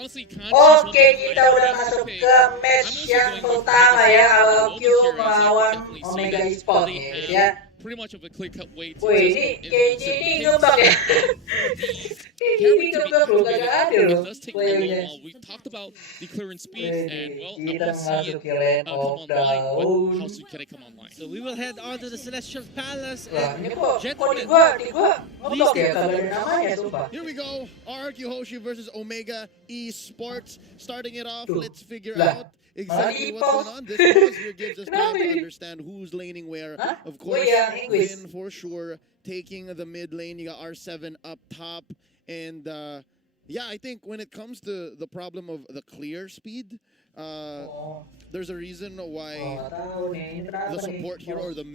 honestly can't choose one Oke, that kita I udah have to masuk pick. ke I'm match also yang going with pertama Omega ya, Side. At the RRQ moment here, I could melawan definitely say Omega that Esport they nih guys have ya. pretty much of a clear-cut way to Wih, just ini influence KJ certain ini picks. ngembang ya. For the KJ ini carry to be ngembang loh, kagak activated, ada it loh does take a little playernya. while. We've talked about the clearance speed, Wih, and well, I kita want to see it memasuki land come of online. But daun. how soon can it come online? So we will head on to the Celestial Palace. Lah, ini kok di Gentlemen, gua ngeblok ya, kagak ada namanya sumpah. Here we go. RRQ Hoshi versus Omega Esports. Starting it off, Tuh. let's figure Lah. out exactly what's Pause. going on. This pause here gives us time Kenapa to ini? understand who's laning where. Hah? Of Oh course, iya, English. Vin for sure taking the mid lane. You got R7 up top. And yeah, I think when it comes to the problem of the clear speed, Oh, there's a reason why nggak tahu nih, ini kenapa the nih? support hero or the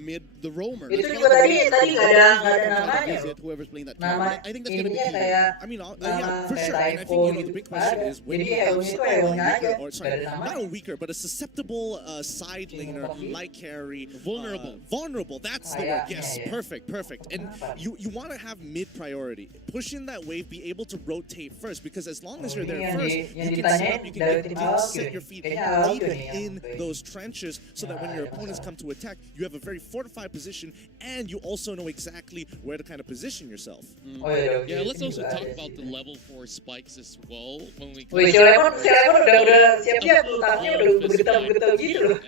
roamer. Itu let's juga call it tadi the roamer, nggak ada try to namanya visit loh. whoever's playing that Nama character. I think that's going to be ininya key. kayak I mean, nama yeah, for kayak sure. And I typo think, the gitu. big question Ada. is when Jadi you ya have itu a egonya aja. weaker, or Nggak sorry, ada not namanya. a weaker, but a susceptible side laner, light carry, Vulnerable. vulnerable. That's the word. Yes, Yeah. perfect. And you want to have mid priority. Push in that wave, be able to rotate first, because as long as you're there Yang first, yang you can set ditanyain up, you dari can tim get, awal set gitu. your feet Kayaknya awal deep nih yang in those trenches, so that when your opponents come to attack, you have a very fortified position, and you also know exactly where to kind of position yourself. Oh iya, Yeah, let's ini also juga talk ada about sih. the level 4 spikes as well. When we Wih, si Lemon udah siap-siap, ultahnya udah bergetar-bergetar gitu loh.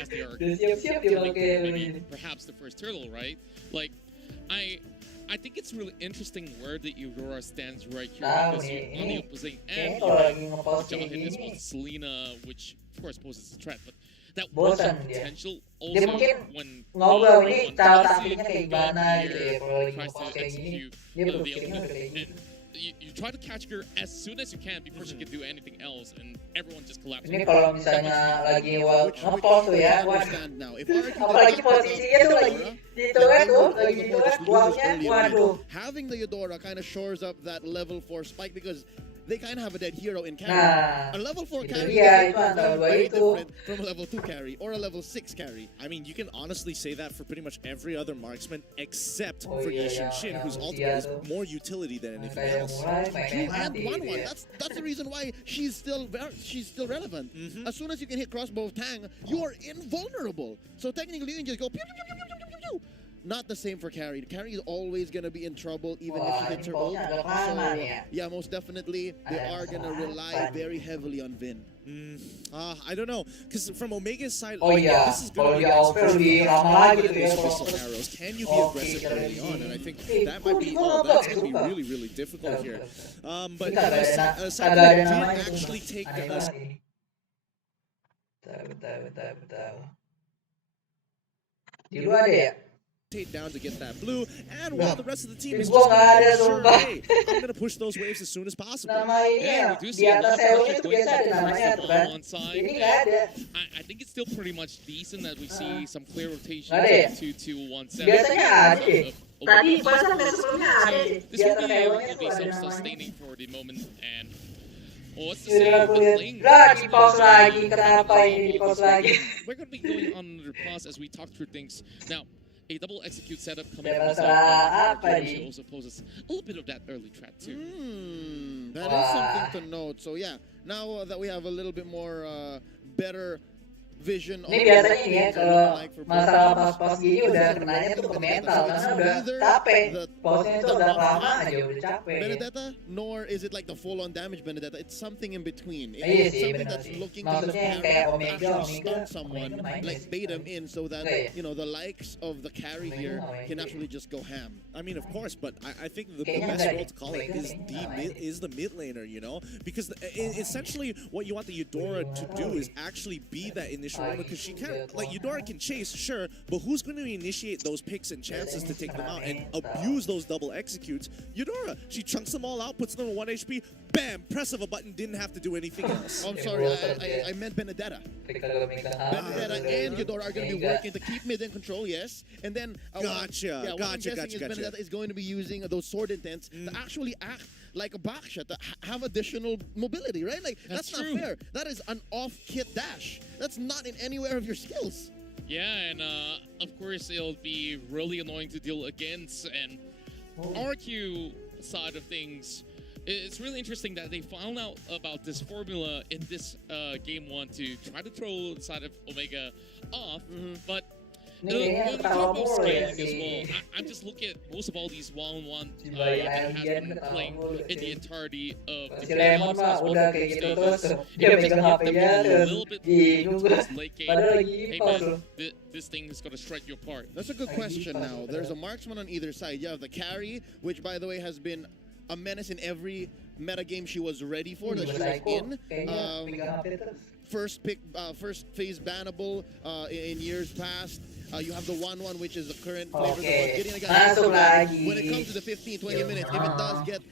as they are Udah siap-siap dia killing pakai maybe ini. perhaps the first turtle, right? Like, I think it's really interesting where the Aurora stands right here, Tahu because nih, on the ini opposing kayaknya end, kalau lagi ngepost Jawa kayak hit gini is Selena, which of course poses a threat, but that bosan dia. potential Dia also mungkin when ngobrol ini one cara does tampilnya see kayak God gimana gitu ya, here kalau lagi tries ngepost to kayak gini execute dia the berpikirnya udah kayak ultimate, gitu. and you try to catch her as soon as you can before she can do anything else, and everyone just collapses. Ini kalau misalnya lagi ngepost tuh ya, waduh. now. If RRQ Apalagi posisinya tuh lagi di toilet tuh, lagi di toilet, buangnya, waduh. having the Eudora kind of shores up that level 4 spike, because they kind of have a dead hero in carry. Nah, A level 4 itu carry dia, is itu antara dua very itu. different from a level 2 carry or a level 6 carry. I mean, you can honestly say that for pretty much every other marksman except Oh for iya, Yishin Shin, yang whose Rusia ultimate is tuh. more utility than anything Kayak else. mulai main True, mati and gitu 1-1. ya. That's the reason why she's still relevant. Mhm. As soon as you can hit crossbow of Tang, you are invulnerable. So technically, you can just go pew, pew, pew, pew, pew, pew, pew. Not the same for carry. Carry is always gonna be in trouble even if she Wah, hits ini her ult. postnya agak So lama nih ya. yeah, most definitely they Ada are gonna kesalahan rely apa nih? very heavily on Vin. I don't know, because from Omega's side, Oh like, iya, this is kalau going to di be AWP lebih lama lagi tuh ya. crystal arrows. Can you be Oke, aggressive cara early on? And I think Eh, that might be that's going to be really, really difficult here. But Ini kagak ada Cyber namanya did tuh. actually take Aneh banget ini. Bentar. Di luar ada ya? down to get that blue, and while the rest of the team is Gua just nggak ada, going to make sure, sumpah. hey, I'm going to push those waves as soon as possible. Nama ini Yeah, ya, we do di see a atas lot of serunya pressure tuh going biasa back ada and namanya forth tuh on kan. one side. Ini nggak ada. I think it's still pretty much decent that we see some clear rotation Ada ya? 2-2-1-7. Biasanya ada deh. Tadi Of- pas match sebelumnya ada So deh. this Di will atas be, serunya will tuh be ada namanya. self-sustaining for the moment, and what's the Ini same aku with lihat, Ling? lah di pause lagi, kenapa ini di pause lagi? We're going to be going on another pause as we talk through things. Now, a double execute setup coming Ya, from the masalah side apa of nih? also poses a little bit of that early threat too. That is something to note. So yeah, now that we have a little bit more better vision. Ini biasanya ini ya, kalau masalah pas-pas gini udah kenanya tuh ke mental, karena udah capek. Pause-nya itu agak lama aja, udah capek. Benedetta, nor is it like the full-on damage Benedetta. It's something in between. Iya It's sih, something benar that's sih. looking to Maksudnya carry, kayak Omega actually stun someone, main like sih. bait them in so that Iya, iya. you know the likes of the carry Omega here nggak main can sih. actually just go ham. I mean, of course, but I think the Kayaknya best enggak role deh. to call it is the mid laner, you know, because essentially what you want the Eudora to do is actually be that initial roamer, because she can't, like, Eudora can chase, sure, but who's going to initiate those picks and chances to take them out and abuse those double executes? Eudora, she chunks them all out, puts them on 1 HP, bam, press of a button, didn't have to do anything else. Oh, I'm sorry, I meant Benedetta. Benedetta and Eudora are going to be working to keep mid in control, yes. And then Gotcha, yeah, what I'm gotcha, guessing is gotcha. Benedetta is going to be using those sword intents to actually act like a backshot, to have additional mobility, right? Like that's not true. fair. That is an off-kit dash. That's not in anywhere of your skills. Yeah, and of course it'll be really annoying to deal against, and RQ side of things, it's really interesting that they found out about this formula in this game 1 to try to throw the side of Omega off, but Ini kayaknya when we ketawa talk about mulu ya scaling as well, si I'm just looking at most of all these one-on-one Bayi that has Alien been ketawa playing mulu in the si entirety of the si Lemon playoffs mah as well udah as kayak the gitu terus stages. tuh. If Dia you just pegang give them HP-nya a dan little bit more bingung gue. towards late game, Padahal lagi hey pas man, loh. this thing is gonna shred you apart. That's a good question now. There's a marksman on either side. You have the carry, which by the way has been a menace in every meta game she was ready for, that she was in. Kayaknya pegang HP terus. First phase bannable in years past. You have the 1-1, which is the current flavor. Getting a guy Masuk lagi. when it comes to the 15, 20 minutes, if it does get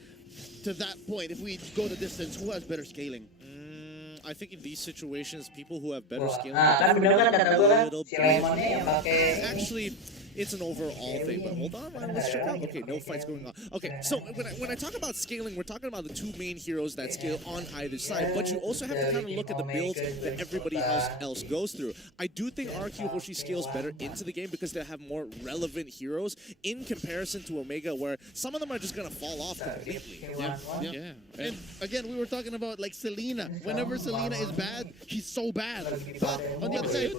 to that point, if we go the distance, who has better scaling? I think in these situations, people who have better Wah, scaling kan bener kan kata gue kan little si bit. Lemonnya yang pakai Actually, it's an overall thing, but hold on, let's check out. Okay, no fights going on. Okay, so when I talk about scaling, we're talking about the two main heroes that scale on either side, but you also have to kind of look at the builds that everybody else goes through. I do think RRQ Hoshi scales better into the game because they have more relevant heroes in comparison to Omega, where some of them are just going to fall off completely. Yeah. And again, we were talking about like Selena. Whenever Selena is bad, she's so bad. But on the other side,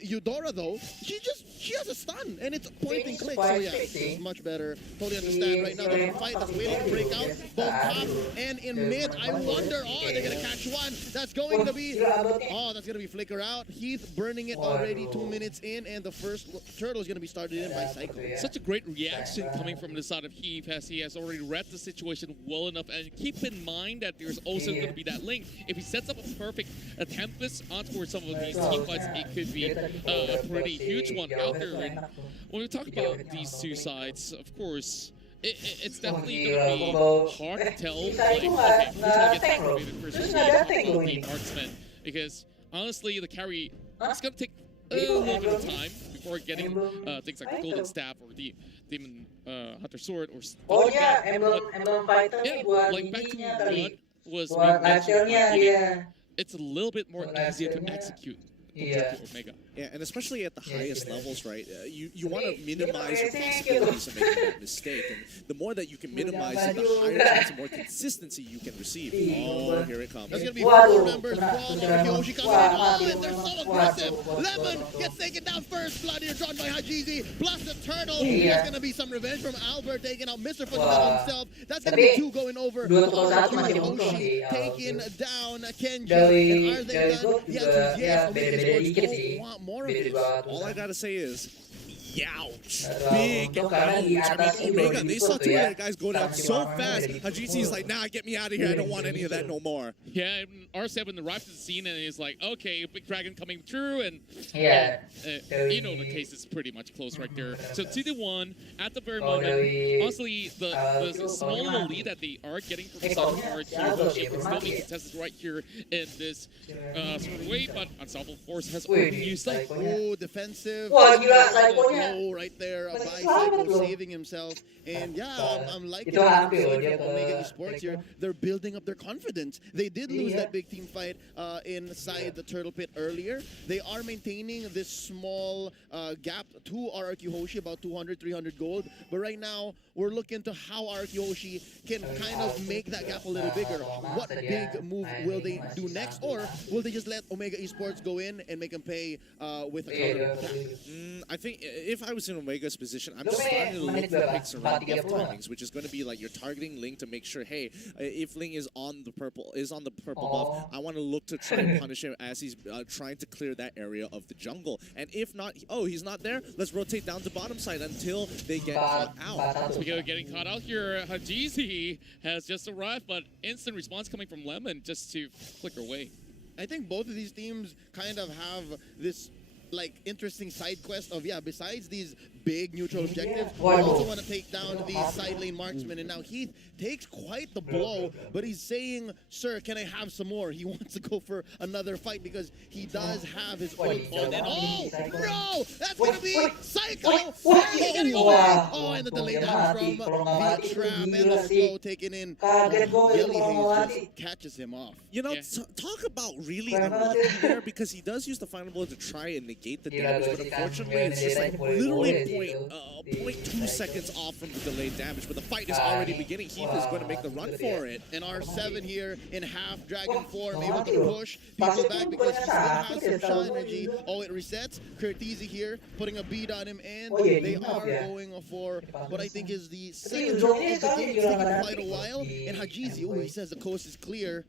Eudora though, she has a stun and it's point and click. So yeah, it's much better. Totally understand. Right now there's a fight that's waiting to break out, both top and in mid. I wonder, they're gonna catch one. That's going to be Flicker out. Heath burning it already 2 minutes in, and the first turtle is gonna be started in by Psycho. Such a great reaction coming from the side of Heath, as he has already read the situation well enough. And keep in mind that there's also going to be that link. If he sets up a perfect Tempest onto some of these team fights, it could be a pretty huge one out there. And when we talk about these two sides, of course, it's definitely going to be hard to tell, like, okay, who's going to get activated versus the marksman. Because honestly, the carry is going to take a little bit of time before getting things like the Golden Staff or the Demon Hunter Sword or Oh yeah, emblem fighter nih buat like back to giginya what tadi. was Buat being mentioned, hasilnya like, dia. it's a little bit more easier to execute compared to Omega. Yeah, and especially at the highest levels, right? You want to minimize your possibilities of making that mistake, and the more that you can minimize it, the higher chance of more consistency you can receive. Oh, here it comes. There's gonna be 4 members brawl over Yoshi coming in. Oh, and they're so aggressive. Lemon gets taken down first. Blood here drawn by Hajizi. Plus the turtle. There's gonna be some revenge from Albert taking out Mr. Fujita himself. That's gonna be 2 going over. Yoshi taking down Kenji. And are they done? Yes, yes. Want more of this. All I gotta say is, youch. Big ouch. I mean, Omega, they saw 2 of their guys go down so fast. Hajizi's like, nah, get me out of here. I don't want any of that no more. Yeah, R7 arrived to the scene and he's like, okay, Big Dragon coming through, and you know the case is pretty much close right there. So 2-1 at the very moment. Honestly, the small little lead that they are getting from the side of RRQ, it still being contested right here in this sort of way, but Unstoppable Force has already used that. Oh, defensive. Wah, gila, Psycho-nya. Right there by Psycho saving himself. And yeah, I'm liking Omega Esports here. They're building up their confidence. They did lose that big team fight inside the Turtle Pit earlier. They are maintaining this small gap to RRQ Hoshi, about 200, 300 gold. But right now, we're looking to how RRQ Hoshi can kind of make that gap a little bigger. What big move will they do next? Or will they just let Omega Esports go in and make them pay with a counter attack? I think if I was in Omega's position, I'm just starting to look for picks around F timings, which is going to be like you're targeting Ling to make sure, hey, if Ling is on the purple buff, I want to look to try and punish him as he's trying to clear that area of the jungle. And if not, he's not there, let's rotate down to bottom side until they get caught out. Speaking of getting caught out here, Hajizi has just arrived, but instant response coming from Lemon just to flicker away. I think both of these teams kind of have this like interesting side quest of besides these big neutral objectives, we also want to take down the side lane marksman. And now Heath takes quite the blow, but he's saying, sir, can I have some more? He wants to go for another fight because he does have his ult on. And no, that's going to be Psycho getting away. And the delay down from the trap and the slow taken in. Yelly Hayes just catches him off. You know, talk about really unlucky there, because he does use the final blow to try and negate the damage, but unfortunately it's just like literally 0.2 seconds off from the delayed damage, but the fight is already beginning. Heath is going to make the run for it. And R7 here in half dragon form, able to push people back because he still has some shot energy. Oh, it resets. Curtizi here putting a beat on him, and they are going for what I think is the second turtle of the game. It's taking quite a while. And Hajizi, he says the coast is clear.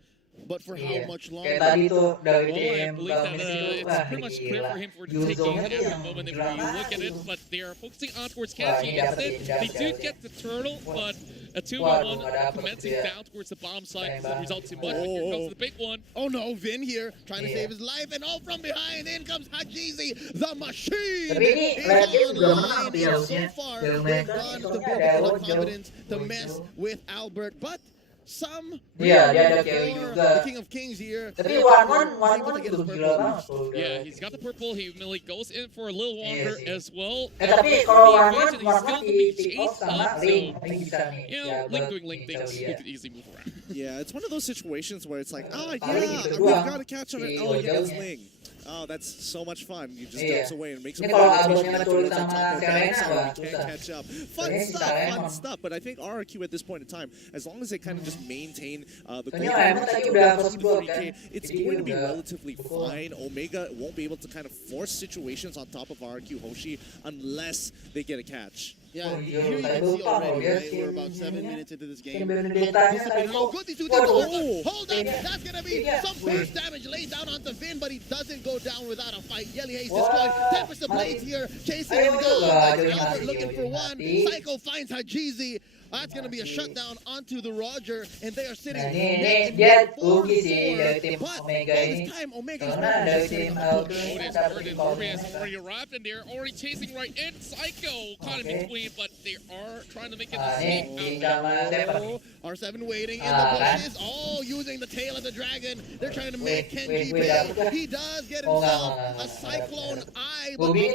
But for how much longer? I believe that it's pretty much clear for him for the taking at the moment if you look at it, but they are focusing on towards Kenji instead. They do get the turtle, but a 2-on-1 commencing down towards the bottom side doesn't result too much. But here comes the big one. Oh no, Vin here trying to save his life, and all from behind, in comes Hajizi, the machine! Is online, and so far they've gone to build enough confidence to mess with Albert, but some the King of Kings here. Tapi One itu gila banget. Yeah, he's got the purple. He immediately goes in for a little longer as well. Tapi kalau One He's still to be chased sama up, so Link bisa nih. you know, Link doing Link things, he could easily move around. Yeah, it's one of those situations where it's like, oh yeah, we've got to catch on it. Oh yeah, it's Ling. Oh, that's so much fun. You just jumps away and makes a rotation back towards the top of the sorry, we can't catch up. Fun stuff. But I think RRQ at this point in time, as long as they kind of just maintain the goal, it's going to be relatively fine. Omega won't be able to kind of force situations on top of RRQ Hoshi unless they get a catch. Yeah, here you can see already, right? We're about 7 minutes into this game. How good these two teams are. Hold up, that's going to be some burst damage laid down onto Vin, but he doesn't go down without a fight. Yelly Hayes destroyed. Tempest of Blades here, chasing him down. Albert looking for one. Psycho finds Hajizi. That's going to be a shutdown onto the Roger, and they are sitting neck and 4-4. But all this time, Omega is Ruby has already arrived, and they're already chasing right in. Psycho caught in between, but they are trying to make an escape out there. R7 waiting in the bushes, all using the tail of the dragon. They're trying to make Kenji pay. He does get himself a Cyclone Eye, but Lemon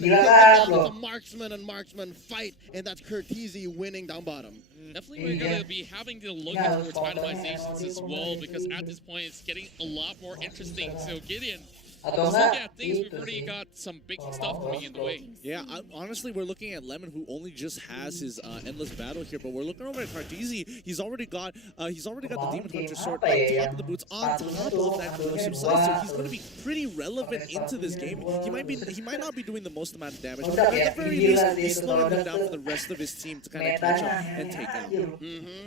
taking down the marksman fight, and that's Curtizi winning down bottom. Definitely we're going to be having to look towards randomizations as well, because at this point it's getting a lot more interesting. So Gideon, just look at things, we've already got some big stuff coming in the way. Yeah, honestly, we're looking at Lemon, who only just has his endless battle here, but we're looking over at Cardizi. He's already got the Demon Hunter sword on top of the boots, on top of that corrosive slice, so he's going to be pretty relevant into this game. He might not be doing the most amount of damage, but at the very least, he's slowing them down for the rest of his team to kind of catch up and take out.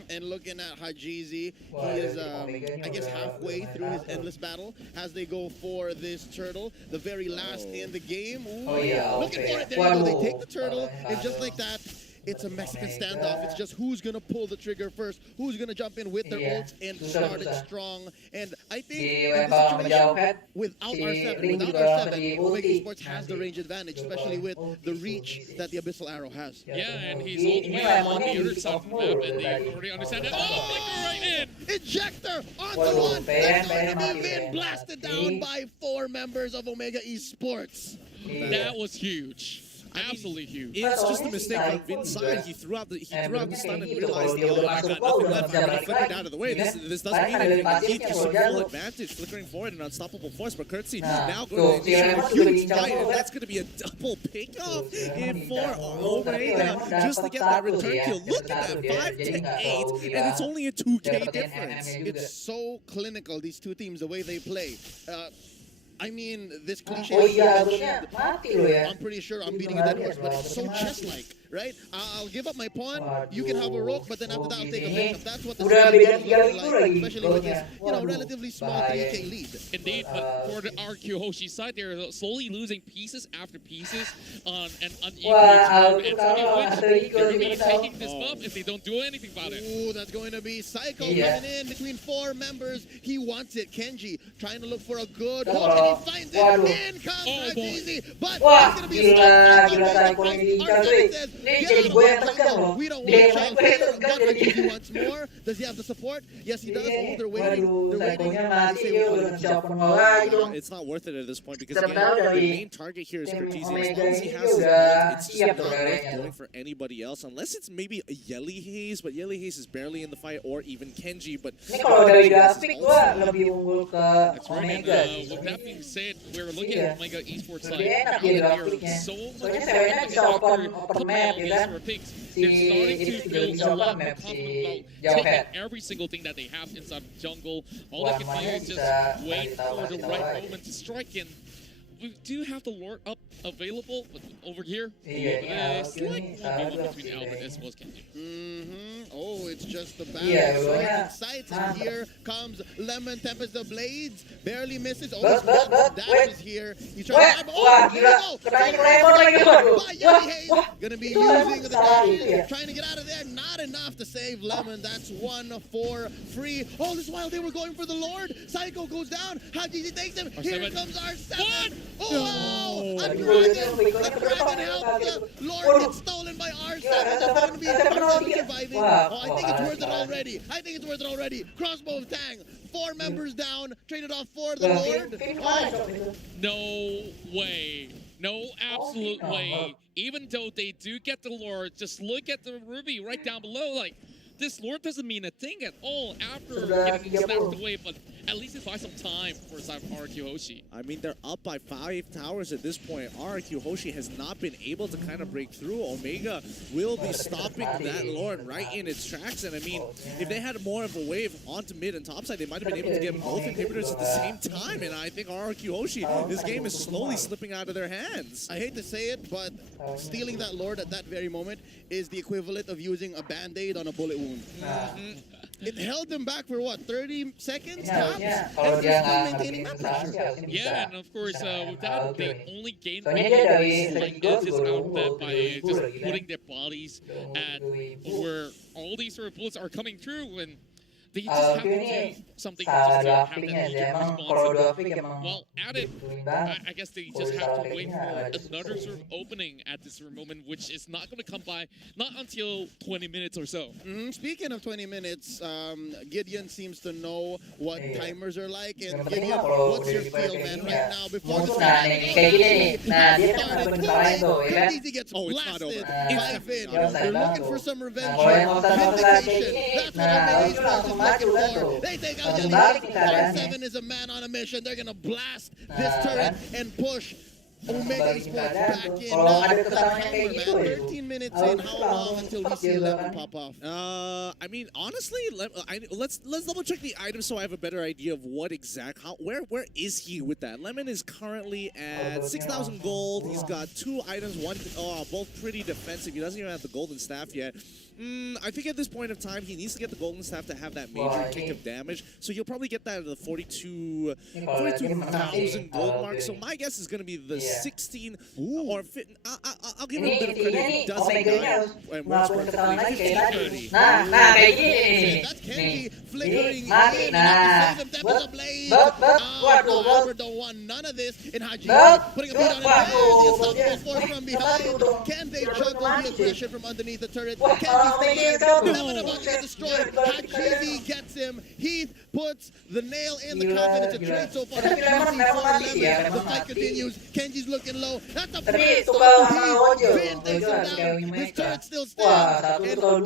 And looking at Hajizi, he is, I guess, halfway through his endless battle as they go for this turtle, the very last in the game. Ooh, looking for it. There you go. They take the turtle, and just like that, it's a Mexican standoff. It's just who's going to pull the trigger first, who's going to jump in with their ults and start it strong. And I think in the situation, without R7, Omega Esports has the range advantage, especially with the reach that the Abyssal Arrow has. Yeah, and he's all the way on the other side of the map, and they already understand that. Oh, flicker right in! Ejector onto one! That's going to be Vin blasted down by 4 members of Omega Esports. That was huge. Absolutely huge. It's just a mistake on Vin's side. He threw out the stun and realized, oh, I got nothing left. I'm going to flicker out of the way. This doesn't mean anything. Heath is full advantage, flickering forward an unstoppable force. But Curtsy now going to initiate a huge fight, and that's going to be a double pickoff for Omega just to get that return kill. Look at that, 5-8, and it's only a 2K difference. It's so clinical, these two teams, the way they play. I mean, this cliche, I'm pretty sure I'm beating a dead horse, but it's so chess-like, right? I'll give up my pawn, you can have a rook, but then after that I'll take a bishop. That's what the strategy is like, especially with this, relatively small 3K lead. Indeed, but for the RRQ Hoshi side, they're slowly losing pieces after pieces on an unequal time. And which they're going to be taking this buff if they don't do anything about it. Ooh, that's going to be Psycho coming in between 4 members. He wants it. Kenji trying to look for a good hook, and he finds it. In comes Hajizi, but it's going to be a stun. Ini Get jadi out of gue our yang tegang jungle. loh. We don't Dia want yang main Chang gue yang here. tegang Got jadi. Hajizi once more. Does he have the support? Yes, he does. Oh, they're waiting. Waduh, They're waiting. Saikonya They mati say dia we're udah calling siap it. penuh lagi dong. It's not worth it at this point because Sementara their dari main target here is tim Kerjasama. As Omega long as he ini has his udah ult, it's just siap not tuh worth kayaknya. going for anybody else unless it's maybe a Yelly Haze, but Yelly Haze is barely in the fight, or even Kenji. But Ini kalau dari Kenji has his grafik ult. gue lebih unggul ke That's right. And Omega sih. with that being said, we're looking Iya. at Omega Esports Lebih side. enak Now jadi that they grafiknya. are so much Soalnya more ceweknya bisa open after map ya kan. for picks, Si they're starting Iris to juga build bisa a open lot more map si confident about Jawhead. taking every single thing that they have inside of jungle. All they can do Warnanya is just bisa wait kasih tahu for the aja. right moment to strike in. We do have the Lord up available, but over here, Iya, ini it's RRQ like nih, one salah between sih Albert kayaknya. as well as Kenji. Oh, it's just the battle. Iya, Right dua-duanya in sights, and mantap. here comes Lemon Tempest the Blades. Barely misses. Oh, But, Dash wait. is here. He's Wah, trying to grab. wah, Oh, here we gila. go. Kenain Lemon lagi, waduh. By Yelly Haze. Wah, Gonna be itu using the salah dash. itu ya. Trying to get out of there. Not enough to save Lemon. That's 1 for free. Oh, this while they were going for the Lord. Psycho goes down. Hajizi takes him. Here R7. comes R7. What? Oh, wow. A Aduh, dragon. itu A dragon helped the Lord Waduh. get stolen by R7. Gila, They're going to be surviving. Wah, Oh, I think it's parah, worth it parah. already. I think it's worth it already. Crossbow of Tang. 4 members down. Traded off for the Lah, Lord. Vin mana Oh, coba itu? No way. No absolute no. way. Even though they do get the Lord, just look at the Ruby right down below. Like, this Lord doesn't mean a thing at all after Sudah getting 30. snatched away, but at least it buys some time for side of RRQ Hoshi. I mean, they're up by 5 towers at this point. RRQ Hoshi has not been able to kind of break through. Omega will be stopping that Lord right in its tracks. And I mean, if they had more of a wave onto mid and top side, they might have been able to get both inhibitors at the same time. And I think RRQ Hoshi, this game is slowly slipping out of their hands. I hate to say it, but stealing that Lord at that very moment is the equivalent of using a Band-Aid on a bullet wound. Nah, It held them back for what, 30 seconds? ini harusnya tops? kalau And dia they're nggak still maintaining ngertiin that instansi pressure. harusnya bisa. Yeah, and of course, with that, they only gain Soalnya dia dari slight segi gol edges juga out unggul, that by 7.000 just lagi kan. putting their bodies at where all these sort of bullets are coming through, and they just have to ini do something salah just to have grafiknya that sih. immediate Emang response. kalau And dua pick emang while at it, dibetulin banget. I guess they Kalau just have salah to wait picknya for agak another susah. sort of opening at this moment, which is not going to come by not until 20 minutes or so. Speaking of 20 minutes, Gideon seems to know what Iya. timers are like. And Yang penting Gideon, mah kalau what's udah your di feel, kayak man, gini right ya. now? Before the Nah, nih, kayak gini nih. Nah, dia kan started pernah disalahin tuh, ya kan? Kenji gets Oh, it's not over. blasted. Nah, Five in. dia offside They're banget looking for tuh. some revenge. Nah, kalau yang offside kayak Vindication. gini, That's what nah, Omega harusnya Esports langsung is maju looking kan for. tuh. They take out Langsung Yelly balik Haze. nih keadaannya. R7 is a man on a mission. They're gonna blast Nah, this turret kan? and push Omega Balikin Esports keadaan back tuh. in. Kalau Now, ada that kesannya kayak timer, gitu man, ya. 13 minutes in. Harusnya How langsung long until we cepat see gitu Lemon kan. pop off? I mean, honestly, let's double check the items so I have a better idea of what where is he with that? Lemon is currently at 6,000 gold. He's got 2 items, both pretty defensive. He doesn't even have the golden staff yet. I think at this point of time, he needs to get the golden staff to have that major kick of damage. So he'll probably get that at the 42,000 gold mark. So my guess is going to be the 16 or fit. I'll give him a bit of credit if he does Omega ini harus ngelakuin kesalahan lagi kayak tadi. Nah, kayak gini nih. That's Nih, Kenji nih, flickering mati. in. Nah, That bet, is a blade. bet, waduh, bet. Albert don't want none of this. And Haji Bet, putting a bet, beat on him. waduh, The unstoppable dia force from mati tuh. behind. Can they Udah juggle mati the sih. aggression from underneath the turret? Wah, Can malah he Omega survive? tuh. Lemon about to get destroyed. Haji gets him. Heath puts the nail in the Gila, coffin. It's a gila. trade so far. Tapi Lemon Haji mati sih ya, The Lemon fight mati. continues. Kenji's looking low. That's a Tapi blast tukang from sama Heath. Ojo. Vin takes Ojo him harus kayak down. His Omega. turret still Wah, stands. 1 And atau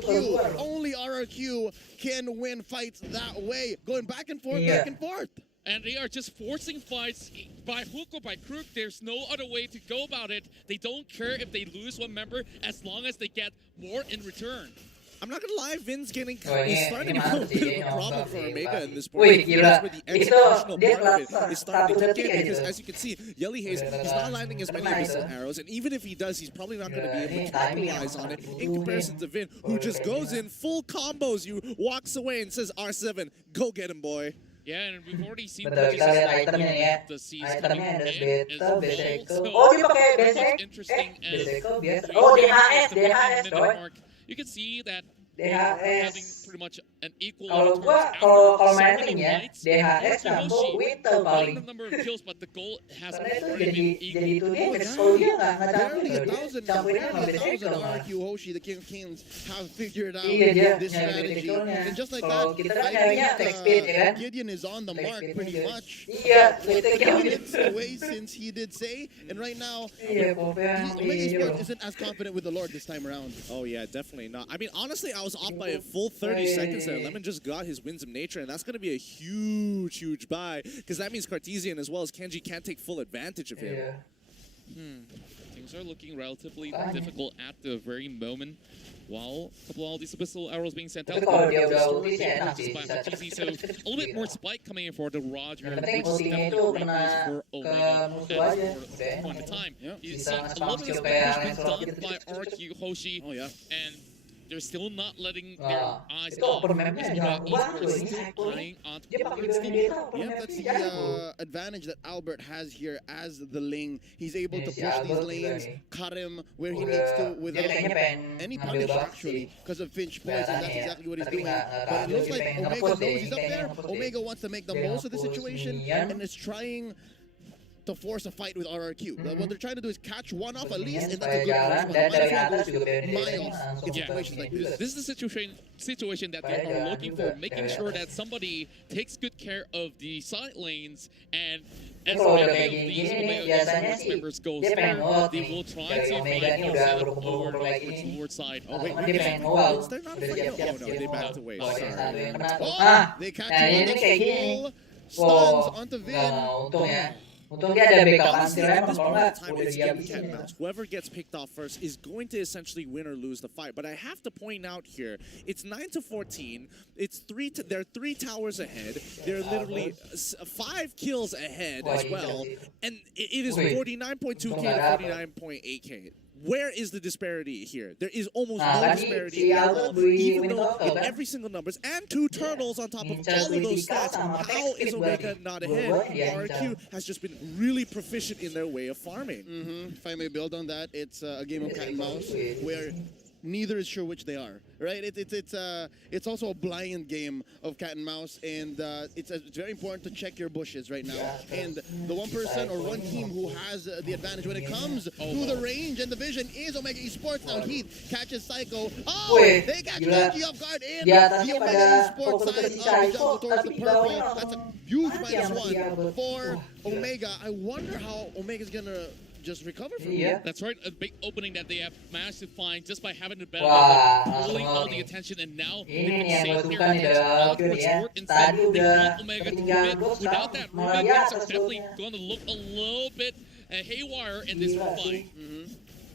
2. only RRQ can win fights that way. Going back and forth, Yeah. back and forth. And they are just forcing fights by hook or by crook. There's no other way to go about it. They don't care if they lose one member as long as they get more in return. I'm not gonna lie, Vin's getting Oh, is ini starting to become a mantap sih, bit ini of a problem mantap for sih, Omega Pak. in this Wih, point. gila. That's where the Itu executional dia part of kelas it is starting to satu kick in detik because aja. as you can see, Yelly Haze, he's not landing as many Kena missile itu. arrows, and even if he does, he's probably not going to be Gila, able ini to timing capitalize yang on it sangat in comparison to Vin, who just goes in full combos you, walks away and says, R7, go get him, boy. Yeah, and we've already seen Betul, kita lihat itemnya nih ya. the C's coming Itemnya ada in beta, as basic. well. Oh, dia pakai what's basic. interesting as Basic biasa. we Oh, get DHS, to the 15 DHS, minute coy. mark, you can see that having DHS. pretty much an equal Kalau returns gua after kalau so main many ring ya, nights. DHS Honestly, Rambo Hoshi Winter running paling. the number of kills, but the goal has Karena itu already been jadi itu equal. damage. Kalau dia nggak Barely campurin a loh, dia thousand, campurinnya barely ngambil a thousand tackle malah. RRQ Hoshi, the King of Kings, have figured out Iya dia this nyari strategy. tackle-nya. And just like Kalau that, kita kan I nyarinya think attack speed ya kan. Gideon is on the Attack mark speed pretty guys. much. Iya, What, attack 3 speed. minutes away since he did say, and right now, Iya, Popnya Omega iya. Esports isn't as confident with the Lord this time around. Oh yeah, definitely not. I mean, honestly, I was off by a full 30 seconds there. Lemon just got his Winds of Nature, and that's going to be a huge buy, because that means Cartesian as well as Kenji can't take full advantage of him. Iya. Things are looking relatively difficult at the very moment. While a couple of all these pistol arrows being sent out, Tapi kalau dia udah ulti sih enak sih. by Hoshi, so a little bit more spike coming in for the Roger, Yang which penting is ultinya definitely itu a great kena news for ke Omega musuh at aja. this point in time. Yeah. You Bisa see a nge-spam little bit of skill push kayak being Solo done gitu. by RRQ Hoshi, Oh yeah. and they're still not letting their Wah, eyes itu off. open map-nya As jago Omega banget loh Esports ini still cycle. eyeing onto Dia pakai Kurniawan. Vendetta open Yeah, map that's ini the jago. advantage that Albert has here as the Ling. He's able to Si push these Albert lanes, juga nih. cut him where he Udah, needs to dia without kayaknya pengen any ngambil punish buff actually sih. because of Finch poison. That's Kelihatannya ya. exactly what he's Tapi doing. nggak But it ambil, looks dia like pengen Omega nge-push knows deh, he's up kayaknya there. nge-push deh. Omega wants to make the Dia most of the nge-push situation Nian. and is trying to force a fight with RRQ. What they're trying to do is catch one off at least, and that's a good jalan punishment. dan Might as dari well atas go juga Vendetta miles langsung in ke situations like ini this. juga. This is the situation that they Supaya are jalan looking juga for, making dari sure atas. that somebody takes good care of the side lanes, and as Kalau udah many kayak of gini these nih, Omega biasanya Esports sih members goes dia pengen through, nge-ult they nih. will try Dari to Omega find ini a udah setup berkumpul over kayak towards gini. the Lord side. Oh wait, Dia pengen they're nge-ult. not Udah siap-siap oh no, they backed away. Bawain Sorry. satu yang kena tuh. Oh, Ah, they catch nah him ini on kayak the gini. full stuns onto Wow, Vin. untung ya. Untung dia ada backup Honestly, anti at emang this kalau point in nggak time, udah it's game cat dihabisin and ya. mouse. Whoever gets picked off first is going to essentially win or lose the fight. But I have to point out here, it's 9-14. They're 3 towers ahead. They're literally 5 kills ahead as well, and it is 49.2k to 49.8k. Where is the disparity here? There is almost no disparity at all, even though in every single numbers and 2 turtles on top of all of those stats. How is Omega not ahead? RRQ has just been really proficient in their way of farming. If I may build on that, it's a game of cat and mouse where neither is sure which they are, right? It's also a blind game of cat and mouse, and it's very important to check your bushes right now. And the one person or one team who has the advantage when it comes to the range and the vision is Omega Esports. Now Heath catches Psycho. Oh, they catch Kenji off guard in the Omega Esports side of the jungle towards the purple. That's a huge -1 for Omega. I wonder how Omega's gonna just recover from Iya. That's right, a big opening that they have managed to find just by having the battle, Wah, pulling all langsung the nih. attention, and now they Ini can nih yang save gue their suka nih attention dari onto Valkyrie ya. Sport instead. Tadi They udah want Omega to ketinggalan commit. gol, Without that, malah Ruben di Wings are atas definitely golnya. going to look a little bit haywire in this Gila fight.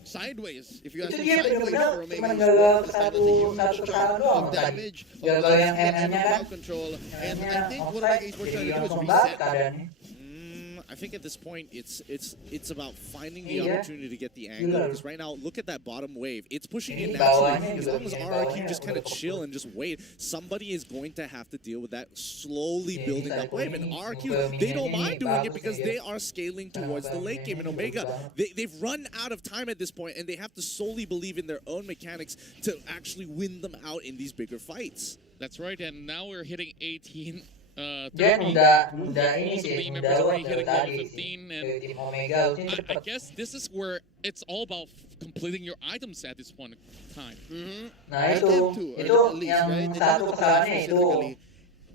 sideways. If you ask Itu me, dia sideways benar-benar for Omega cuma Esports, gagal that is a huge satu chunk kesalahan doang of tadi. damage, of Gagal yang life and MM-nya kan. crowd control. And I think what offside, Omega Esports jadi trying to do is langsung banget reset. keadaannya. I think at this point it's about finding the Iya. opportunity to get the angle, Gila. because right now look at that bottom wave. It's pushing in Ini naturally. bawahnya As juga long as ini RRQ bawahnya just kind of udah chill and just wait, somebody is going to have to deal with that slowly Iya, building bisa up wave. And ini, RRQ, muka they don't minion mind ini doing it bagus because nih they dia. are scaling towards the late game. And Omega, they've run out of time at this point, and they have to solely believe in their own mechanics to actually win them out in these bigger fights. That's right, and now we're hitting 18. Dan 30. udah ini Most of sih, the udah members luar already dari hitting level tadi 15, sih. and Dari tim Omega ini I cepet. guess this is where it's all about completing your items at this point in time. Nah itu At least, yang right? It satu doesn't kesalahannya itu. specifically.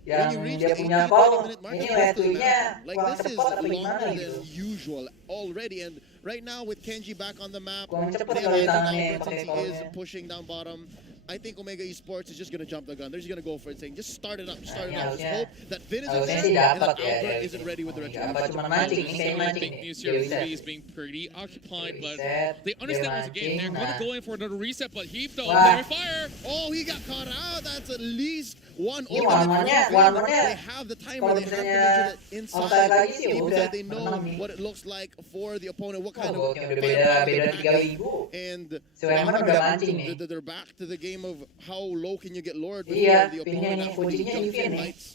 Yang When you reach dia the punya 18, call, 20-minute mark, ini you have to retweetnya imagine, like kurang this is cepat atau gimana longer gitu. than usual already. And right now with Kenji back on the map, Kurang cepat they kali have tangannya Albert pakai since he is callnya. pushing down bottom. I think Omega Esports is just going to jump the gun. They're just going to go for it, saying just start it up, start it up. Just hope that Vin isn't Harusnya there sih and that dapat ya. Albert isn't ready with the retribution. Dapat cuma mancing, ini kayak So mancing big nih. news Dia here, bisa. Ruby is being pretty occupied, but Reset, they understand dia it's a game. They're going to mancing, go in for another reset, but Heath though, Wah. very fire. Oh, he got caught out. That's at least one Ini ultimate one-man-nya, from Vin. one-man-nya. They have the timer. Kalau They have to misalnya make sure that outside lagi inside, sih, even udah though they know menang nih. what it looks like for the opponent, what Oh, kind of gokil, udah firepower beda they're 3.000. packing. And Sewengan now udah mancing nih. they're back to the game of how low can you get lured before Iya, the pinnya opponent nih, actually kuncinya jumps Ivan and nih. fights.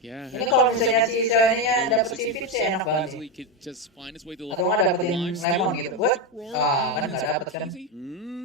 Yeah. Ini kalau misalnya si Sony-nya dapet si Fit sih enak banget. Easily could just find his way to Atau nggak dapetin Lemon gitu. Buat, kan nggak dapet kan.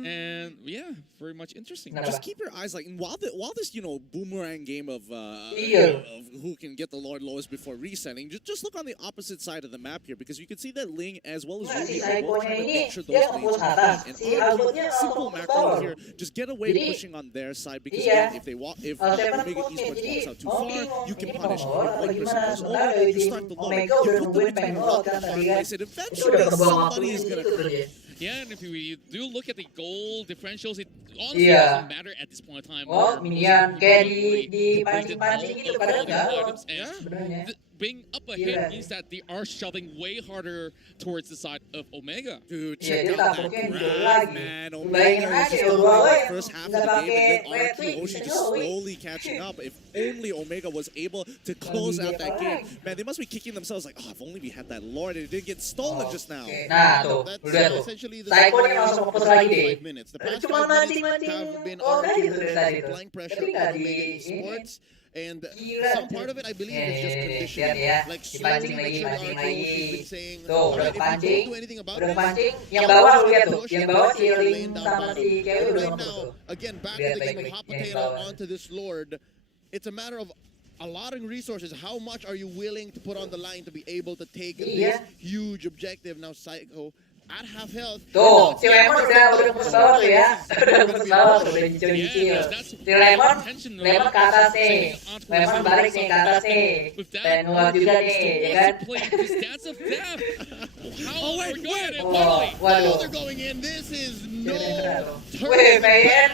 And yeah, very much interesting. Just keep your eyes like, and while this boomerang game of who can get the Lord lowest before resetting, just look on the opposite side of the map here, because you can see that Ling as well as Ruby are both trying to picture those lanes and simple macro here, just get away pushing on their side, because again, if Omega Esports walks out too far, you can punish. Like this goes over, you start the load, you put them into the lock place, and eventually somebody is gonna crit. Yeah, and if we do look at the goal differentials, it honestly doesn't matter at this point in time. Minion kayak di pancing-pancing gitu kadang enggak. Being up ahead means that they are shoving way harder towards the side of Omega. Dude, check out that grab, man. Omega is just on the first half of the game, and then RRQ Hoshi just slowly catching up. If only Omega was able to close out that game. Man, they must be kicking themselves like, oh, if only we had that Lord and it didn't get stolen just now. Nah, tuh, udah tuh. Psycho-nya langsung fokus lagi deh. Cuma mancing-mancing gitu dari tadi tuh. Tapi nggak di sports. And some part of it, I believe, is just conditioning. Like slowly, lagi. Saying, Tuh, udah pancing, do anything about udah it. pancing. Yang bawah lu lihat tuh, yang bawah si Ling sama si Kewi udah Right fokus tuh. now, again, back to the game of hot potato onto this Lord. It's a matter of allotting resources. How much are you willing to put on the line to be able to take this huge objective? Now, Psycho at half health. Tuh, si Lemon udah fokus bawah tuh ya. Udah fokus bawah tuh, udah nyicil-nyicil. Si Lemon ke atas nih. Lemon balik nih ke atas nih. Dan nuat juga nih, ya kan? Dance of death. How are we going in? Waduh. They're going in. This is no. Wih, pengen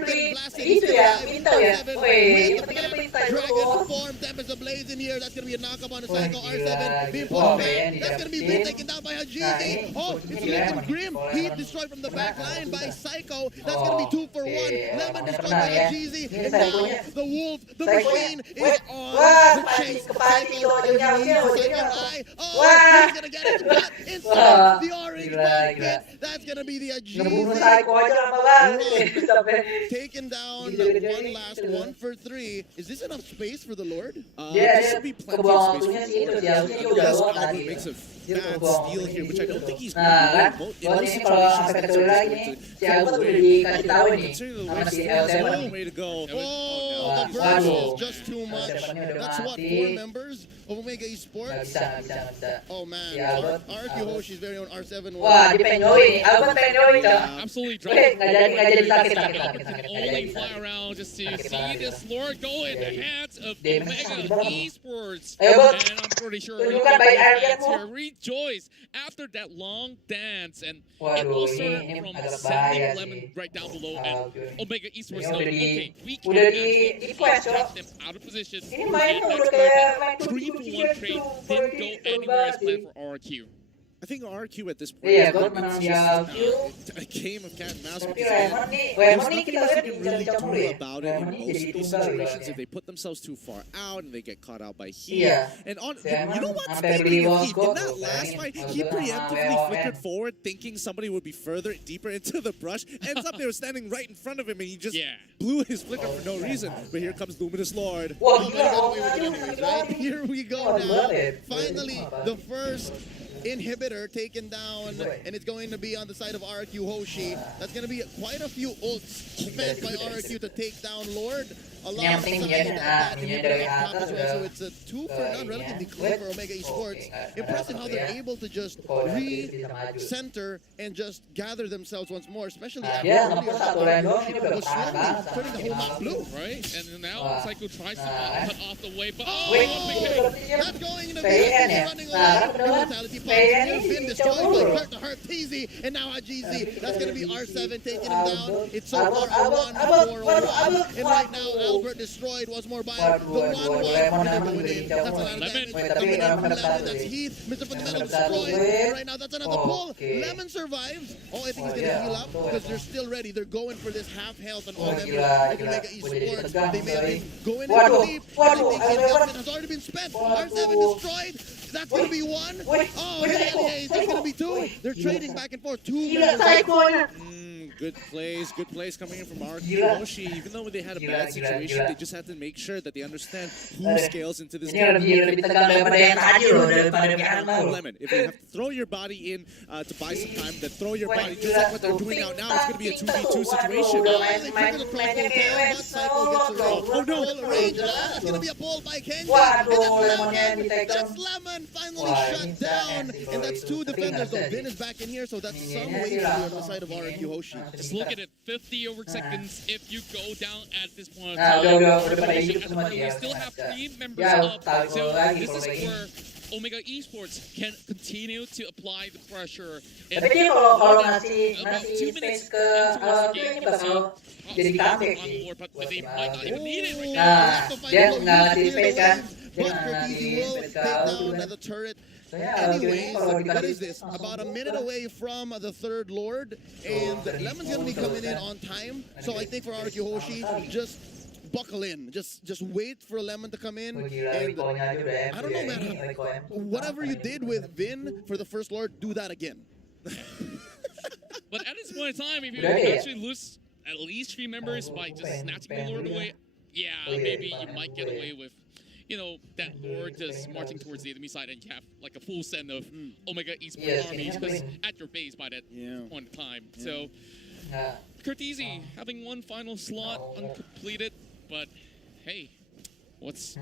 beli itu ya, Pinto ya. Wih, yang penting ada Pinto itu. Dragon form, Tempest ablaze in here. That's gonna be a knockup on the Psycho R7. Being pulled back. That's gonna be taken down by Hajizi. Oh, it's looking grim. Heat destroyed from the back line by Psycho. That's gonna be 2 for 1. Lemon destroyed by Hajizi. And now the wolf, the machine is on the chase. Psycho, eye. Oh, he's gonna get it. But inside the orange bucket. That's gonna be the Ngebunuh Hajizi. Psycho aja lama banget. Sampai Taken down one last 1 for 3. Is this enough space for the Lord? This should be plenty of space. waktunya sih itu ya, harusnya dia udah Yes, bawa Albert tadi. makes a bad steal here, which I don't think he's Nah, kan? in Buat most ini kalau situations sampai that kecil lagi nih, si Albert udah dikasih tahu nih sama si L7. way to go. Oh, the burst is just too much. That's what, 4 members of Omega Nggak Esports? bisa, nggak bisa, nggak bisa. Oh man, Si Albert. RRQ Hoshi's very own R7 Wah, dia pengen join nih. Albert pengen join dah. Absolutely Wih, nggak jadi sakit. can only fly around just to see this Lord go in the hands of Omega Esports. Ayo, Bot. And I'm pretty sure Tunjukkan bayi ayam fans here rejoice after that long dance. And it Waduh, all ini started from agak sending bahaya Lemon sih. right down below. And Omega Esports Ini know, udah okay, we can udah actually di quest, trap Cok. them out of position. Ini mainnya And udah that's kayak where main the 3-for-1 trade didn't go anywhere as planned for RRQ. I think RRQ at this point Iya, is gue like, menang it's di just RRQ. a game of cat and mouse. Tapi because Lemon there's nih kita nothing lihat they can really dicampur do ya. about it in Lemon nih most jadi of these tunggal situations ibaratnya. if they put themselves too far out and they get caught out by heat. Iya. And on, Si you Lemon know what? sampai beli Speaking of heat, Wasco in that tuh, last bayangin. fight, Kalau he gue preemptively WON. flickered forward, thinking somebody would be further, deeper into the brush. Ends up they were standing right in front of him, and he just blew his flicker for no reason. But here comes Luminous Lord. Wah, Oh, gila. but Oh, it got away with it anyways, right? Here we go Oh, now. banget. Finally, the first inhibitor taken down, and it's going to be on the side of RRQ Hoshi. That's going to be quite a few ults spent by RRQ to take down Lord. Yang penting Alongside dia that inhibitor inhibitor yang up top atas as well, so udah it's a 2 for none, relatively clean for Omega Esports. Impressive how they're able to just re-center and just gather themselves once more, especially after Ya, earlier ngepush satu lane doang, ini udah was parah slowly banget. turning the whole map blue. Right? And now Psycho tries to Nah, cut off the way, but Wait, big hit. That's going to be PN ya. running Nah, kan away. beneran Mortality PN ini has been dicok destroyed dulu by loh. Kurt to Hurt Teasy, and now Hajizi. That's going to be R7 taking him down. It's so Albert, far a Albert, 1-4-1. Albert, And right now, waduh. Albert destroyed once more by Waduh, the 1-1. Lemon They're emang going udah in. dicok That's a lot of Lemon. damage Wait, tapi coming in Lemon from ada satu Lemon. That's nih. Heath. Mr. Fundamental Lemon ada satu, destroyed. wait. Right now, that's another pull. Okay. Lemon survives. Oh, I think he's Oh, going to yeah. heal up Tuh. because they're still ready. They're going for this half health and all Oh, them. gila. Omega Gua jadi Esports. tegang, They may have been sorry. going in Waduh, deep. waduh, I think the Lemon. investment has already been spent. R7 destroyed. That's going to be 1. Wait, Oh, wait, yeah, Psycho, yeah, it's just going to be 2. Wait, They're gila, trading back and forth. 2 Gila, members. Psycho-nya. Good plays coming in from RRQ. Gila. Hoshi, even though they had a bad Gila. situation, they just had to make sure that they understand who scales into this Ini game. lebih tegang daripada yang tadi loh, daripada pihak mah loh. Lemon, if you have to throw your body in to buy some time, then throw your body just like what they're doing out now. It's going to be a 2v2 situation. Oh no! It's going to be a ball by Kenji. Waduh, Lemonnya di-take Just Lemon finally shut down. And that's two defenders. Though Vin is back in here, so that's some way to on the side of RRQ Hoshi. Just look at it, 50 over seconds if you go down at this point. Udah pada hidup semua We dia. still have 3 members Ya, up, tahu so lagi this kalau is kayak where Omega Esports can continue to apply the pressure. Tapi dia kalau ngasih space ke RRQ ini bakal jadi comeback sih. But they might not even need it right now. Nah, dia nggak ngasih space kan? Dia But nggak Kurniawan ngasih will space ke take RRQ down kan? the turret. So ya, Anyways, kalau what dikasih is this? About a minute away from the third Lord, and Lemon's gonna be coming in on time. So I think for RRQ Hoshi, just buckle in, just wait for Lemon to come in. And I don't know, man. Whatever you did with Vin for the first Lord, do that again. But at this point in time, if you Udah ya? actually lose at least 3 members by just snatching the Lord away, yeah, maybe you might get away with, you know, that Lord just marching towards the enemy side and you have like a full send of Omega Esports Yes, armies yeah. just at your base by that point in time. So, Nah, Kurtese having one final slot uncompleted, but hey, what's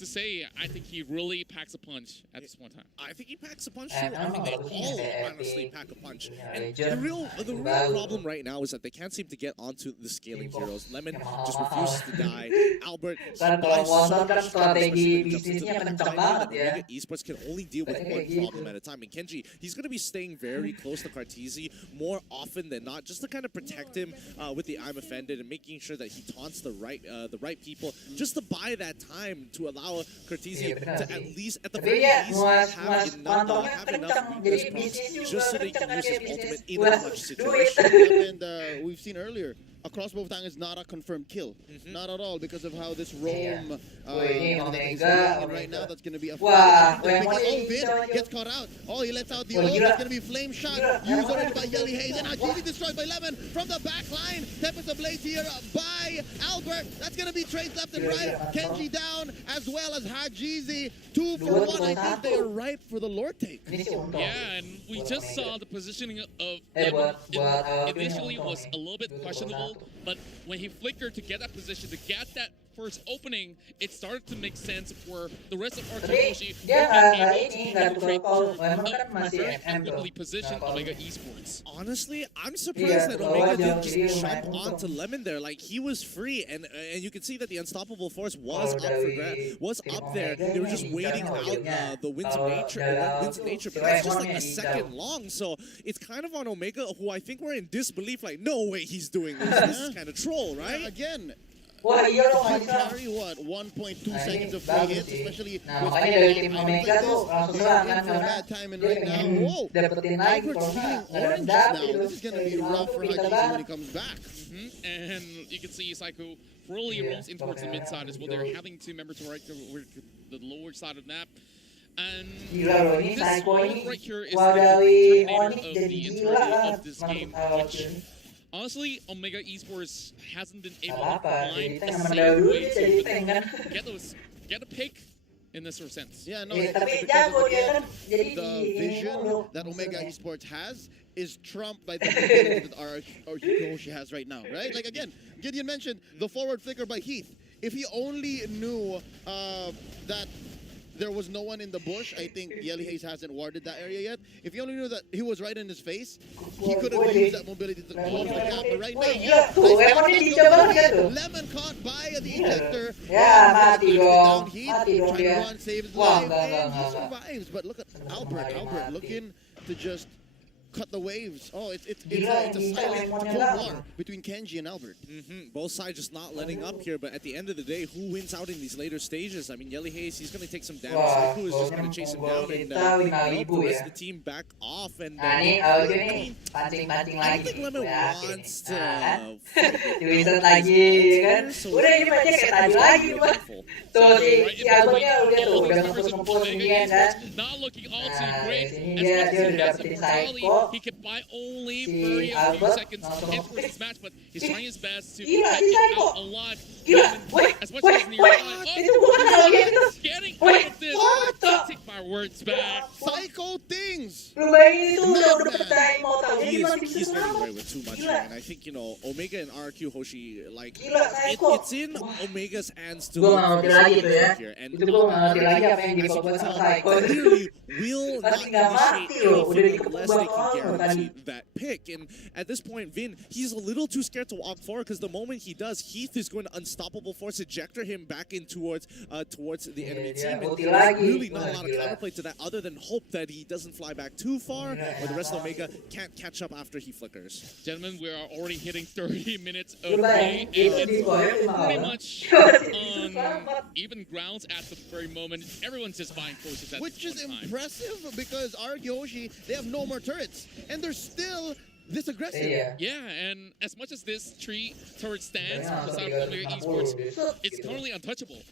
to say? I think he really packs a punch at this one time. I think he packs a punch too. I think they all honestly pack a punch. And the real problem right now is that they can't seem to get onto the scaling heroes. Lemon just refuses to die. Albert Karena kalau Wonton kan strategi bisnisnya kencang banget ya. Omega Esports can only deal with one problem at a time. And Kenji, he's going to be staying very close to Kartese more often than not, just to kind of protect him with the I'm offended and making sure that he taunts the right people, just to buy that time to allow Kartese to at least, at the very least, have enough weakness prompts just so they can use his ultimate in a clutch situation. And we've seen earlier, a crossbow tang is not a confirmed kill. Not at all, because of how this roam is going right now. That's going to be a Vin gets caught out. Oh, he lets out the ult. That's going to be flame shot. Used already by Yelly Hayes. And Hajizi destroyed by Lemon from the back line. Tempest Ablaze here by Albert. That's going to be traced left and right. Kenji down, as well as Hajizi. 2 for 1. I think they are ripe for the Lord take. Yeah, and we just saw the positioning of Lemon. Initially was a little bit questionable, but when he flickered to get that position, to get that first opening, it started to make sense for the rest of RRQ to position Omega Esports. Honestly, I'm surprised that Omega didn't just jump onto Lemon there. Like, he was free, and you can see that the unstoppable force was up there. They were just waiting out the winds of nature, but that's just like a second long. So it's kind of on Omega, who I think we're in disbelief. Like, no way he's doing this. This is kind of troll, right? Again. Wah iya loh, You carry what, 1.2 seconds of free hits, especially nah makanya dari tim Omega tuh langsung serang kan karena dia pengen dapetin lagi kalau nggak dapet itu. This is gonna be rough for Hajizi when he comes back. And you can see Psycho really rolls in towards the mid side as well. They're having 2 members right over the lower side of the map. And Gila loh, ini Psycho ini right here is wadawi the Onyx of jadi the gila entirety of this masuk game, which honestly, Omega Esports hasn't been able to find a safe way to get a pick in this sort of sense. Yeah, no, tapi because jago of, dia kan again, jadi the di vision that Omega Esports has is trumped by the ability that RRQ has right now, right? Like, again, Gideon mentioned the forward flicker by Heath. If he only knew that there was no one in the bush, I think Yelly Hayes hasn't warded that area yet. If he only knew that he was right in his face, he could have used that mobility to close the gap. But right now, Lemon caught by the ejector. Ya, mati dong. Trying to run, save his life, and he survives. But look at Albert looking to just cut the waves. Oh, it's a silent cold war between Kenji and Albert. Both sides just not letting up here, but at the end of the day, who wins out in these later stages? I mean, Yelly Hayes, he's going to take some damage. Saiku is just going to chase him down, and the rest of the team back off. And ini pancing-pancing I lagi. think Lemon wants to Reset lagi kan. Udah ini macam kayak tadi lagi, Pak. Tuh si Albertnya udah ngepus sendirian kan. Not looking all too Nah, great. sini dia udah dapetin Psycho. He can buy only Si very a few Albert seconds langsung in towards nge-pick. this match, but he's trying his best to Gila, get si it Psycho. out alive. Gila, woi, As much woi, as nearby. woi, itu gua kenal gitu. Getting Woi, out of this. what the? Take my words back. Psycho things. Lu bayangin itu udah pecah immortal. Jadi He's masih bisa getting selamat. away with too much Gila. here, and I think Omega and RRQ Hoshi Gila, Psycho. it's in Omega's hands to Gua look nggak for ngerti lagi something tuh ya. here, and Itu gua nggak ngerti lagi apa yang as you dibuat can sama tell, Psycho. clearly will not Masih nggak mati initiate loh, udah anything dikepung unless they bakal can tadi. guarantee that pick. And at this point, Vin, he's a little too scared to walk forward because the moment he does, Heath is going to unstoppable force ejector him back in towards the enemy team. And ulti there's lagi. really not a lot of Gila. counterplay to that other than hope that he doesn't fly back too far or the rest of Omega can't catch up after he flickers. Gentlemen, we are already hitting 30 minutes of Lu play, bayangin itu and di it's bawah pretty lima. much on even grounds at the very moment. Everyone's just buying forces at Which is one time. impressive because RRQ Hoshi, they have no more turrets. And they're still this aggressive. Iya. Yeah, and as much as this tree turret stands Yeah, from the side of Omega 360, Esports, it's gitu. totally untouchable.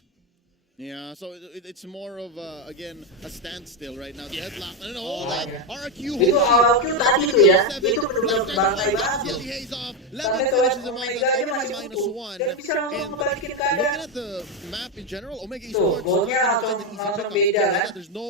Yeah, so it's more of, again, a standstill right now. Yeah. Deadlock. And all that. RRQ Itu RRQ tadi tuh ya, seven, itu benar-benar bantai banget loh. Yelly Hayes off. Sampai Lemon ke finishes him off. Omega That's dia only masih minus utuh. one. Dan bisa langsung And ngebalikin looking keadaan. at the map in general, Omega Tuh, Esports golnya not langsung gonna find an easy langsung pick beda up. kan. There's no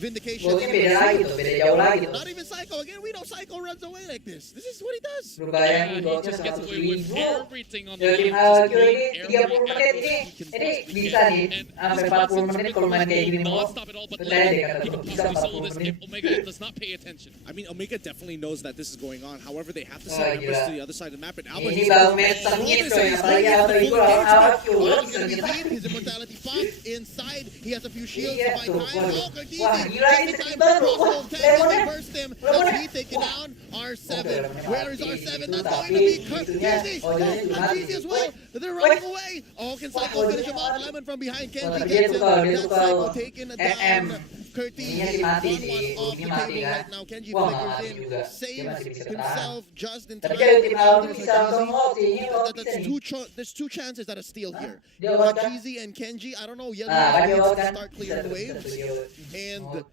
vindication. Golnya beda lagi tuh, beda jauh lagi tuh. Not even Psycho. Again, we know Psycho runs away like this. This is what he does. Lu Yeah, bayangin he golnya just gets 100 away with ribu. everything on the Dari game. RRQ Just ini doing 30 every menit effort he can ini possibly bisa get. nih And sampai his 40 concepts menit kalau main kayak gini will mulu. not stop at all, but Percaya deh he kata can lu, bisa possibly solve 40 this menit. if Omega does not pay attention. I mean, Omega definitely knows that this is going on. However, they have to Oh, send members gila. to the other side of the map. And Albert, Ini he's baru going match all sengit this, coy, and he's apalagi going auto for the itu full lawan engagement. RRQ. Well, Lu he's gonna be bisa beat. His immortality popped inside. He has a few shields Iya to buy tuh, time. waduh. Oh, Cortese. Wah, gila ini Just in sakit time. banget loh. Wah, Crossbow tag, and they lemonnya. burst him. Lemonnya. As he taken Wah. down R7. Lemonnya Where is mati R7? itu, That's going tapi to be itunya, Cortese. oh, iya, itu Oh, mati. Cortese as well. They're Woi. running away. Oh, can Psycho Wah, finish him golnya off? Lemon from behind. Wah, Kenji tapi dia gets him. tuh That's Psycho kalau taking it MM. down. Cortese Ininya sih mati on sih, one off the ininya mati table kan. right now. Kenji Wah, nggak flickers mati in, juga. Dia saves masih bisa bertahan. himself just in Tapi time. dia tim awal tuh There's bisa langsung Hajizi. ult sih. Ini kalau bisa That's nih. there's two chances at a steal here. Dia awal kan. Hajizi and Kenji, I don't know, Yellow Nah, kan dia needs awal to kan. start Bisa clearing tuh, bisa waves. tuh dia. And Oh.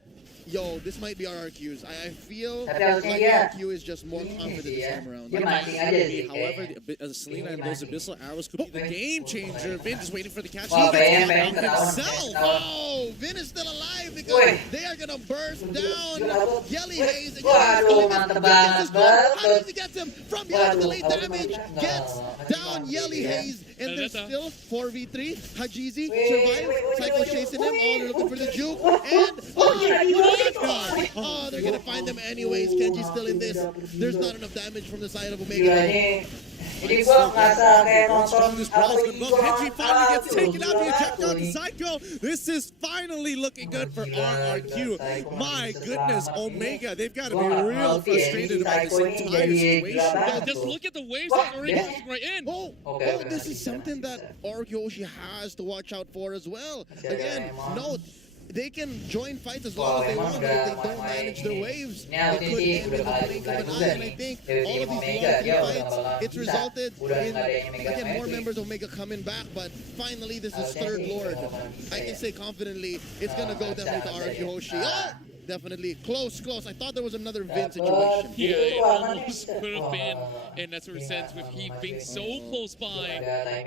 yo, this might be RRQs. I feel Tapi like harusnya dia RRQ is just more ini confident sih this ya. time around. Dia mancing aja sih. However, kayaknya. Selena and those abyssal arrows could be the game changer. Vin just waiting for the catch. Wah, He gets pengen it out ketahuan. himself. Oh, Vin is still alive because Woi. they are gonna burst down Yelly Woi. Hayes. And Waduh, mantep banget, How betul. does he get him from behind the Waduh, late kalau damage? mati, Gets nggak, down mati, Yelly ya. Hayes, and there's Ternyata. still 4v3. Hajizi Wait, survives. wait, Psycho wait, chasing him. wait, Oh, they're looking for the juke. wait. And Oh, gila, gila, gila. oh, they're gonna find them anyways. Kenji's still in this. There's not enough damage from the side of Gila Omega. ini gua ngerasa kayak nonton This apa brawl's been itu well. Kenji finally gets RRQ. taken out. The Gila eject on nih. Psycho. This is finally looking good for RRQ. My goodness, Omega, they've got to be real frustrated about this entire situation. Just look at the waves that are already pushing right in. Oh, Okay, oh, okay, this is okay. something that RRQ has to watch out for as well. Again, note, they can join fights as long as they want, but if they don't manage their waves, Ini they harus could sih end udah in the balik blink balik of an juga eye. And nih. I think Dari all of tim these Omega long dia team udah fights, bakal it's bisa. resulted Udah in, nggak ada yang Omega again, more Magic. members of Omega coming back, but finally this is Harusnya third sih Lord. udah bakal bisa I ya. can say confidently, it's gonna go definitely to RRQ Hoshi. Oh, definitely close, close. I thought there was another Vin situation. Yeah, it Itu aman almost nih. could have been in that sort of sense with Heat being so close by.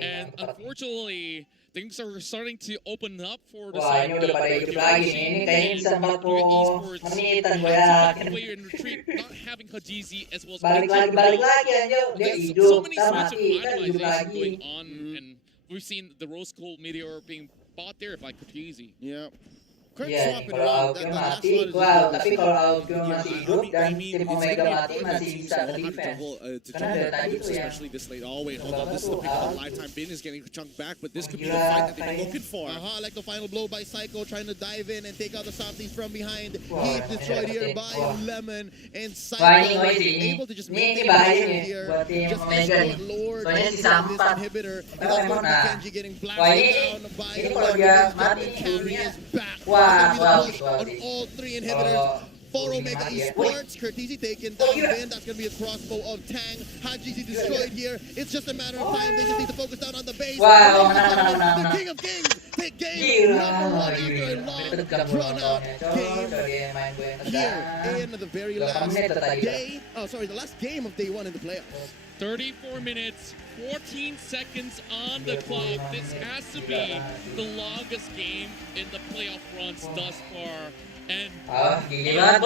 And unfortunately, things are starting to open up for the Wah, side ini udah pada hidup lagi nih. Ini kayaknya bisa 40 esports. menitan gue yakin. Player in retreat, not having Hajizi as well as Balik Benji. lagi anjir. Dia There's hidup, so many ntar sorts of mati, kan hidup idolization lagi. going on, and we've seen the Rose Gold Meteor being bought there by Kurniawan. Yeah. Kurt Iya, swapping kalau around. Augio That last mati, one is gua tapi kalau Augio Yeah, masih hidup dan tim it's Omega gonna be mati important masih that bisa teams know how to nge-defense. juggle, to Karena juggle dari their tadi moves, tuh ya. especially this late. Oh wait, hold Kalau on, this is the tuh, pick of a ah. lifetime. Bin is getting chunked back, but this could be the Gila, fight that they've been kayak- looking for. Like the final blow by Psycho trying to dive in and take out the softies from behind. Wah, Heat ini destroyed dapat here tim. by Wah. Lemon and Wah, ini Psycho ngoi sih ini. able to just Ini maintain bahaya position nih here. buat tim Just Omega nih. escort Lord Soalnya onto si this Sampe. inhibitor. And Memang that's going to be nah. Kenji getting Wah, blasted ini down by kalau dia mati carry hidupnya. is back. Wah, That's gonna be the wah, push wah, on sih. all three inhibitors. for Omega Esports. Courtesy taken down. Then that's going to be a crossbow of Tang. Hajiji destroyed here. It's just a matter of time. They just need to focus down on the base. Wow, The King of Kings. Take game number 1 after a long, drawn-out game here in the very last day. Oh, sorry, the last game of day 1 in the playoffs. 34 minutes, 14 seconds on the clock. This has to be the longest game in the playoff runs thus far. And gigi banget